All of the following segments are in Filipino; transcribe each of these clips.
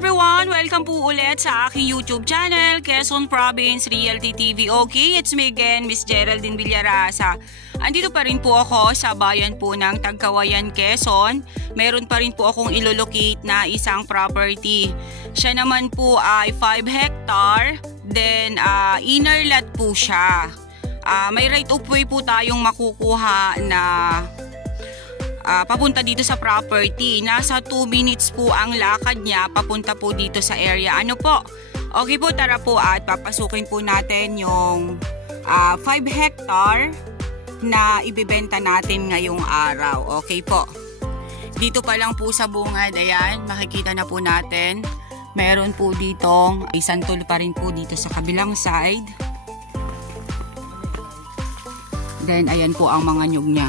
everyone! Welcome po ulit sa aking YouTube channel, Quezon Province Realty TV. Okay, it's me again, Miss Geraldine Villarasa. Andito pa rin po ako sa bayan po ng Tagkawayan, Quezon. Meron pa rin po akong ilolocate na isang property. Siya naman po ay 5 hectare, then inner lot po siya. May right of way po tayong makukuha na papunta dito sa property. Nasa 2 minutes po ang lakad niya papunta po dito sa area. Ano po? Okay po, tara po at papasukin po natin yung 5 hectare na ibibenta natin ngayong araw. Okay po. Dito pa lang po sa bungad, ayan, makikita na po natin. Meron po ditong isantol pa rin po dito sa kabilang side. Then ayan po ang mga nyug niya.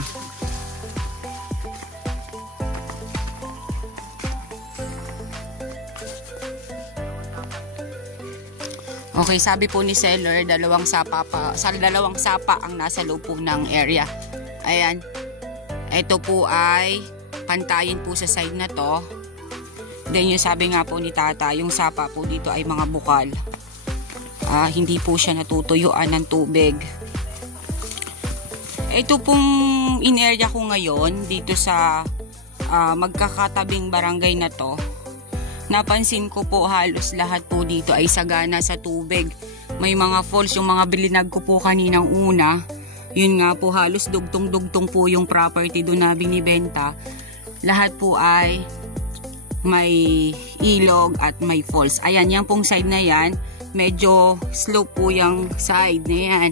Okay, sabi po ni seller, dalawang sapa ang nasa loob po ng area. Ayan. Ito po ay pantayin po sa side na to. Then yung sabi nga po ni tata, yung sapa po dito ay mga bukal. Hindi po siya natutuyuan ng tubig. Ito pong in-area ko ngayon dito sa magkakatabing barangay na to. Napansin ko po halos lahat po dito ay sagana sa tubig. May mga falls, yung mga bilinag ko po kaninang una. Yun nga po halos dugtong-dugtong po yung property doon na binibenta. Lahat po ay may ilog at may falls. Ayan, yan pong side na yan. Medyo slope po yung side na yan.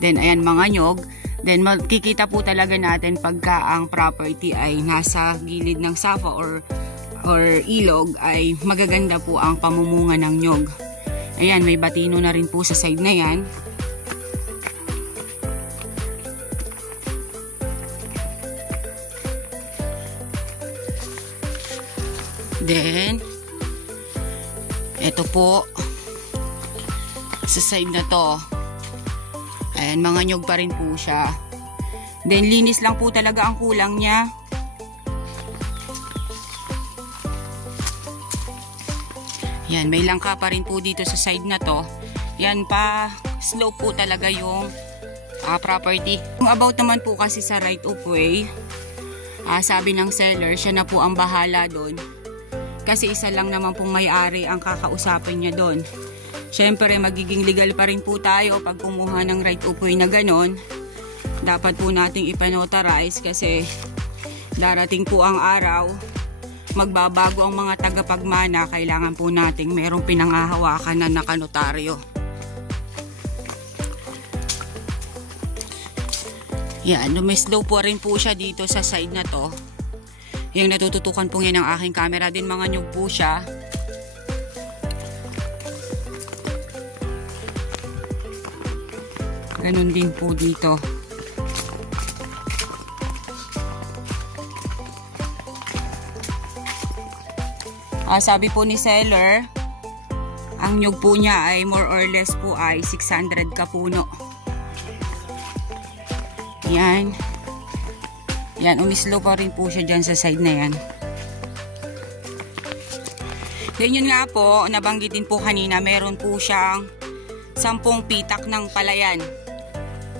Then ayan mga nyog. Then makikita po talaga natin pagka ang property ay nasa gilid ng sapa or ilog ay magaganda po ang pamumunga ng nyog. Ayan, may batino na rin po sa side na yan. Then eto po sa side na to. Ayan, mga nyog pa rin po siya. Then linis lang po talaga ang kulang niya. Yan, may langka pa rin po dito sa side na to. Yan pa, slope po talaga yung property. Yung about naman po kasi sa right of way, sabi ng seller, siya na po ang bahala doon. Kasi isa lang naman pong may-ari ang kakausapin niya doon. Siyempre, magiging legal pa rin po tayo pag kumuha ng right of way na ganon. Dapat po nating ipanotarize kasi darating po ang araw, magbabago ang mga tagapagmana, kailangan po nating merong pinanghahawakan na nakanotaryo. Yan, may slope po rin po siya dito sa side na to. Yung natututukan po yan ng aking camera din, mga nyug po siya. Ganun din po dito. Sabi po ni seller, ang nyug po niya ay more or less po ay 600 kapuno. Yan. Yan, umislo pa rin po siya dyan sa side na yan. Then yun nga po, nabanggitin po kanina, meron po siyang 10 pitak ng palayan.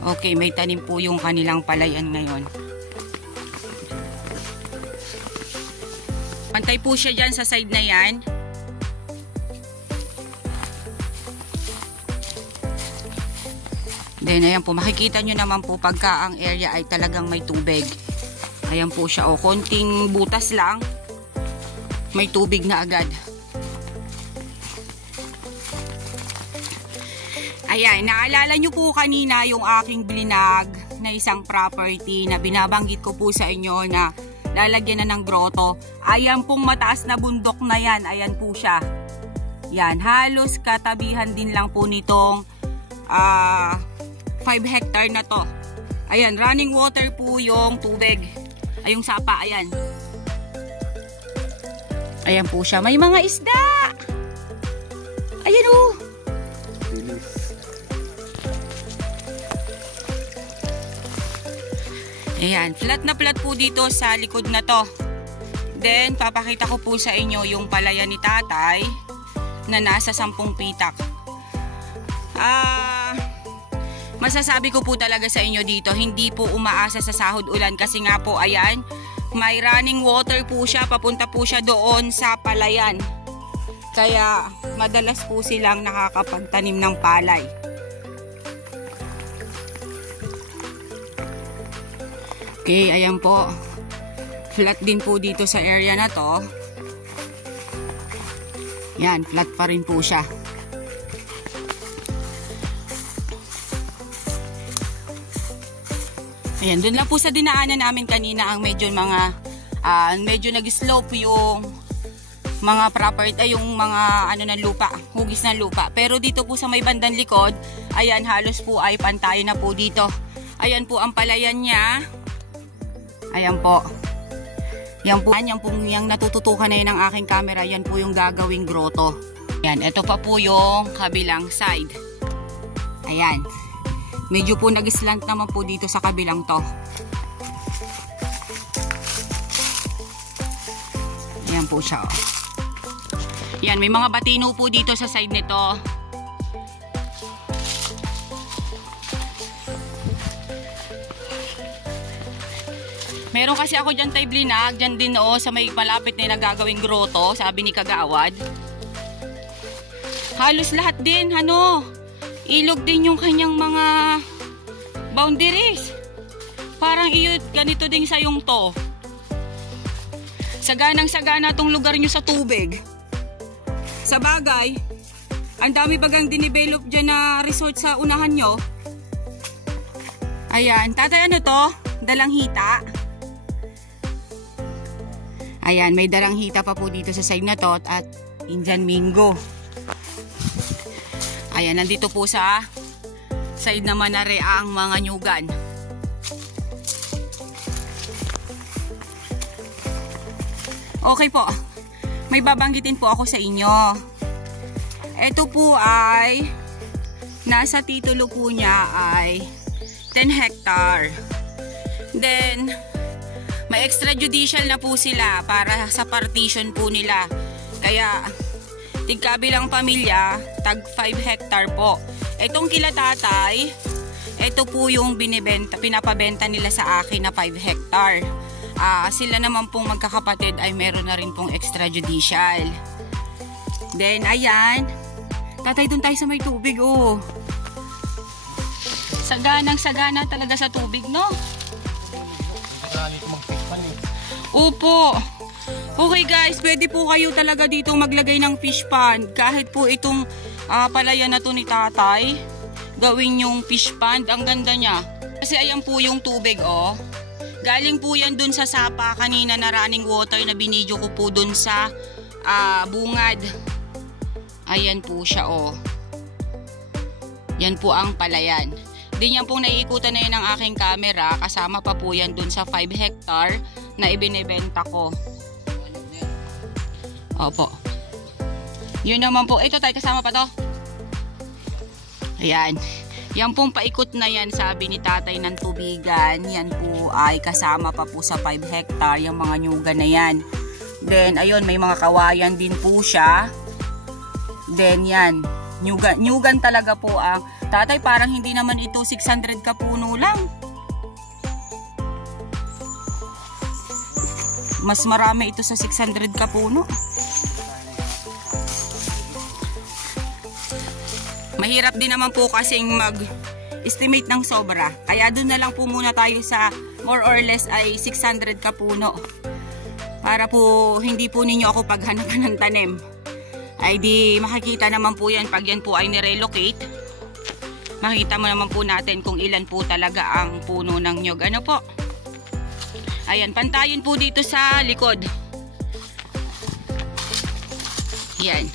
Okay, may tanim po yung kanilang palayan ngayon. Pantay po siya dyan sa side na yan. Then ayan po, makikita nyo naman po pagka ang area ay talagang may tubig. Ayan po siya, konting butas lang, may tubig na agad. Ayan, naalala nyo po kanina yung aking bilinag na isang property na binabanggit ko po sa inyo na lalagyan na ng grotto. Ayan pong mataas na bundok na yan. Ayan po siya. Yan, halos katabihan din lang po nitong 5 hectare na to. Ayan, running water po yung tubig. Ay, yung sapa, ayan. Ayan po siya. May mga isda! Ayan o! Ayan, flat na flat po dito sa likod na to. Then, papakita ko po sa inyo yung palayan ni tatay na nasa 10 pitak. Masasabi ko po talaga sa inyo dito, hindi po umaasa sa sahod ulan kasi nga po, ayan, may running water po siya, papunta po siya doon sa palayan. Kaya, madalas po silang nakakapagtanim ng palay. Okay, ayan po. Flat din po dito sa area na to. Yan, flat pa rin po siya. Ayan, dun lang po sa dinaanan namin kanina ang medyo medyo nag-slope yung mga property, yung mga ng lupa, hugis ng lupa. Pero dito po sa may bandang likod, ayan, halos po ay pantay na po dito. Ayan po ang palayan niya. Ayan po. Yan po yung natututukan na yun ng aking camera. Yan po yung gagawing grotto. Ayan, ito pa po yung kabilang side. Ayan. Medyo po nag-slant naman po dito sa kabilang to. Ayan po siya. Oh. Ayan, may mga batino po dito sa side nito. Meron kasi ako dyan tayo blinag, dyan din sa may malapit na nagagawing grotto, sabi ni Kagawad. Halos lahat din, ilog din yung kanyang mga boundaries. Parang ganito din sa yung to. Saganang-sagana tong lugar nyo sa tubig. Sa bagay, ang dami bagang dinevelop dyan na resort sa unahan nyo. Ayan, tatay to? Dalang hita. Ayan, may dalang hita pa po dito sa side na to at Indian Mingo. Ayan, nandito po sa side naman na ang mga nyugan. Okay po, may babanggitin po ako sa inyo. Ito po ay, nasa titulo po niya ay 10 hectare. Then, may extrajudicial na po sila para sa partition po nila. Kaya, tigkabilang pamilya, tag 5 hectare po. Itong kila tatay, ito po yung pinapabenta nila sa akin na 5 hectare. Sila naman pong magkakapatid ay meron na rin pong extrajudicial. Then, ayan. Tatay, dun tayo sa may tubig, oh. Saganang-sagana talaga sa tubig, no? Opo. Okay guys, pwede po kayo talaga dito maglagay ng fish pond. Kahit po itong palayan na to ni tatay, gawin yung fish pond. Ang ganda niya. Kasi ayan po yung tubig, oh. Galing po yan dun sa sapa kanina na running water na binidyo ko po dun sa bungad. Ayan po siya, oh. Yan po ang palayan. Din yan pong naiikutan na yun ng aking camera. Kasama pa po yan dun sa 5 hectare na ibinibenta ko. Opo. Yun naman po. Ito tayo, kasama pa to. Ayan. Yan pong paikot na yan, sabi ni tatay ng tubigan. Yan po ay kasama pa po sa 5 hectare. Yung mga nyugan na yan. Then, ayun, may mga kawayan din po siya. Then, yan. Nyugan talaga po ang tatay. Parang hindi naman ito 600 kapuno lang. Mas marami ito sa 600 kapuno. Mahirap din naman po kasing mag-estimate ng sobra. Kaya doon na lang po muna tayo sa more or less ay 600 kapuno. Para po hindi po ninyo ako paghanapan ng tanim. Ay di makikita naman po yan pag yan po ay nirelocate. Makita mo naman po natin kung ilan po talaga ang puno ng nyog. Ano po? Ayan, pantayin po dito sa likod. Yan.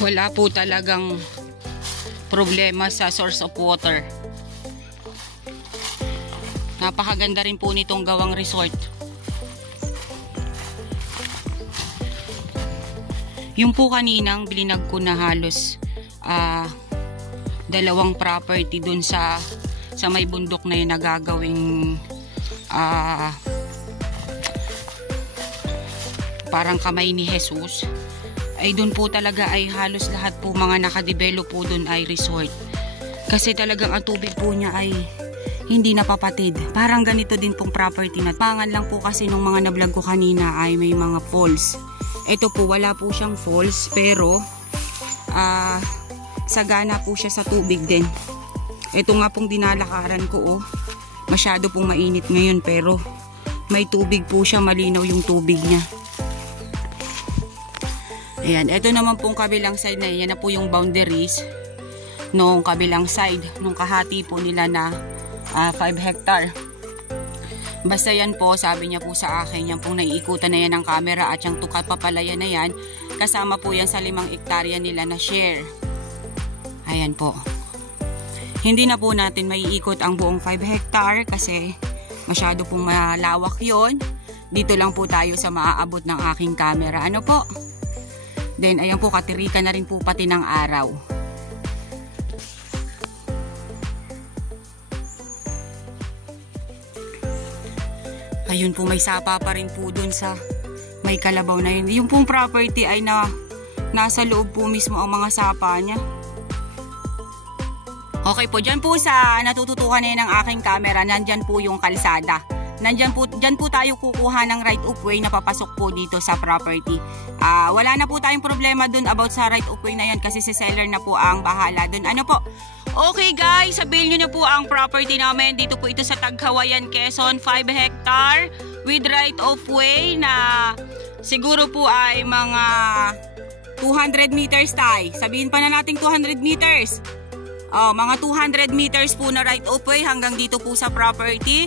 Wala po talagang problema sa source of water. Napakaganda rin po nitong gawang resort. Yung po kaninang bilinag ko na halos dalawang property dun sa may bundok na yun na gagawing parang kamay ni Jesus. Ay dun po talaga ay halos lahat po mga nakadevelop po dun ay resort. Kasi talagang ang tubig po niya ay hindi napapatid. Parang ganito din pong property na. Pangan lang po kasi nung mga nablog ko kanina ay may mga falls. Ito po wala po siyang falls pero sagana po siya sa tubig din. Ito nga pong dinalakaran ko oh. Masyado pong mainit ngayon pero may tubig po siya, malinaw yung tubig niya. Ayan, ito naman pong kabilang side na yan na po yung boundaries nung kabilang side, nung kahati po nila na 5 hectare. Basta yan po, sabi niya po sa akin, yan pong naiikutan na yan ng camera at yung tukapapalayan na yan, kasama po yan sa 5 hektarya nila na share. Ayan po. Hindi na po natin maiikot ang buong 5 hectare kasi masyado pong malawak yon. Dito lang po tayo sa maaabot ng aking camera. Ano po? Then, ayan po, katirikan na rin po pati ng araw. Ayun po, may sapa pa rin po dun sa may kalabaw na yun. Yung pong property ay nasa loob po mismo ang mga sapa niya. Okay po, dyan po sa natututukan na yun ng aking camera, nandyan po yung kalsada. Dyan po tayo kukuha ng right of way na papasok po dito sa property. Wala na po tayong problema dun about sa right of way na yan kasi si seller na po ang bahala dun. Ano po? Okay guys, sabihin nyo na po ang property namin. Dito po ito sa Tagkawayan, Quezon, 5 hectare with right of way na siguro po ay mga 200 meters tayo. Sabihin pa na natin 200 meters. Mga 200 meters po na right of way hanggang dito po sa property.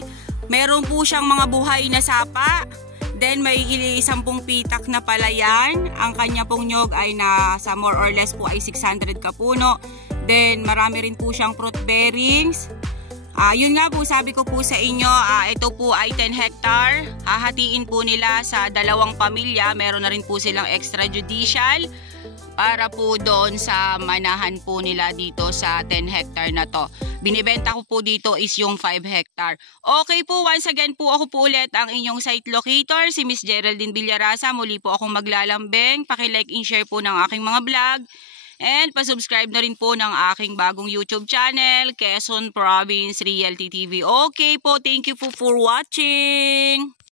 Meron po siyang mga buhay na sapa. Then may 10 pitak na palayan. Ang kanya pong nyog ay nasa more or less po ay 600 kapuno. Then marami rin po siyang fruit bearings. Yun nga po, sabi ko po sa inyo, ito po ay 10 hectare. Hahatiin po nila sa 2 pamilya. Meron na rin po silang extrajudicial para po doon sa manahan po nila dito sa 10 hectare na to. Binibenta ko po dito is yung 5 hectare. Okay po, once again po ako po ulit ang inyong site locator, si Miss Geraldine Villarasa. Muli po akong maglalambing. Paki-like and share po ng aking mga vlog. And pa-subscribe na rin po ng aking bagong YouTube channel, Quezon Province Realty TV. Okay po, thank you po for watching.